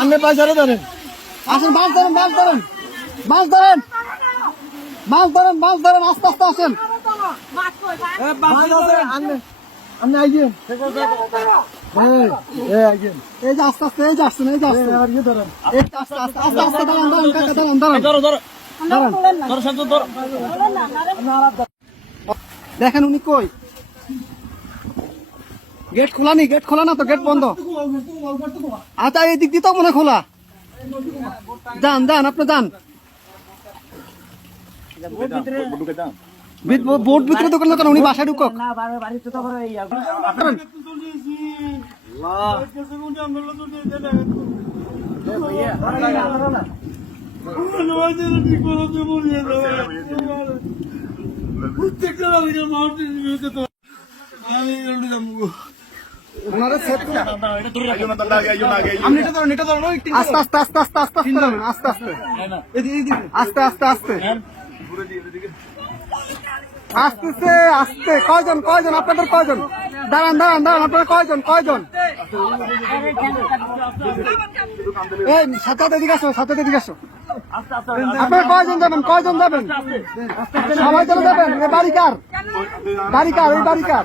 আপনি পয়সারে ধরেন। আসেন মাছ ধরেন মাছ ধরেন। মাছ ধরেন। মাছ ধরেন মাছ ধরেন আস্তে আস্তে আসেন। আপনি এই, যে আস্তে আস্তে এই যে আসছেন এই যে এই, আসছেন এবার ধরেন। এই যে আস্তে আস্তে আস্তে আস্তে দাঁড়ান দাঁড়ান কাকা দাঁড়ান দাঁড়ান ধরো ধরো। দাঁড়ান ধরো শান্ত ধরো। দেখেন উনি কই? গেট খোলা নি গেট খোলা না তো গেট বন্ধ। আচ্ছা এই দিক দিয়ে তো মনে খোলা। যান যান, আপনি বিদ- বোট ভিতরে দোকান দোকান উনি বাসায় ঢুকক। ওনারা আস্তে করে- আপনি এটা ধরুন এটা ধরুন আস্তে আস্তে আস্তে আস্তে আস্তে আস্তে নামেন, আস্তে আস্তে। আস্তে আস্তে আস্তে। আস্তে আস্তে। কয়জন কয়জন? আপনাদের কয়জন? দাঁড়ান দাঁড়ান দাঁড়ান আপনারা কয়জন কয়জন এই সাথে এদিকে আসো সাথে এদিকে আসো আপনারা কয়জন যাবেন কয়জন যাবেন সবাই চলে যাবেন এ বাড়ি কার বাড়ি কার এই বাড়ি কার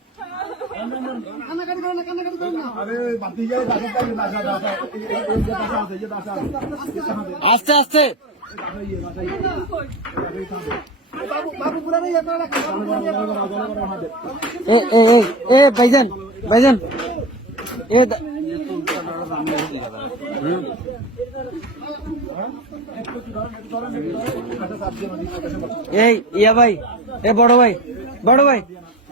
আস্তে আস্তে। এ ভাইজান ভাইজান এ এই ইয়া ভাই এ বড় ভাই বড় ভাই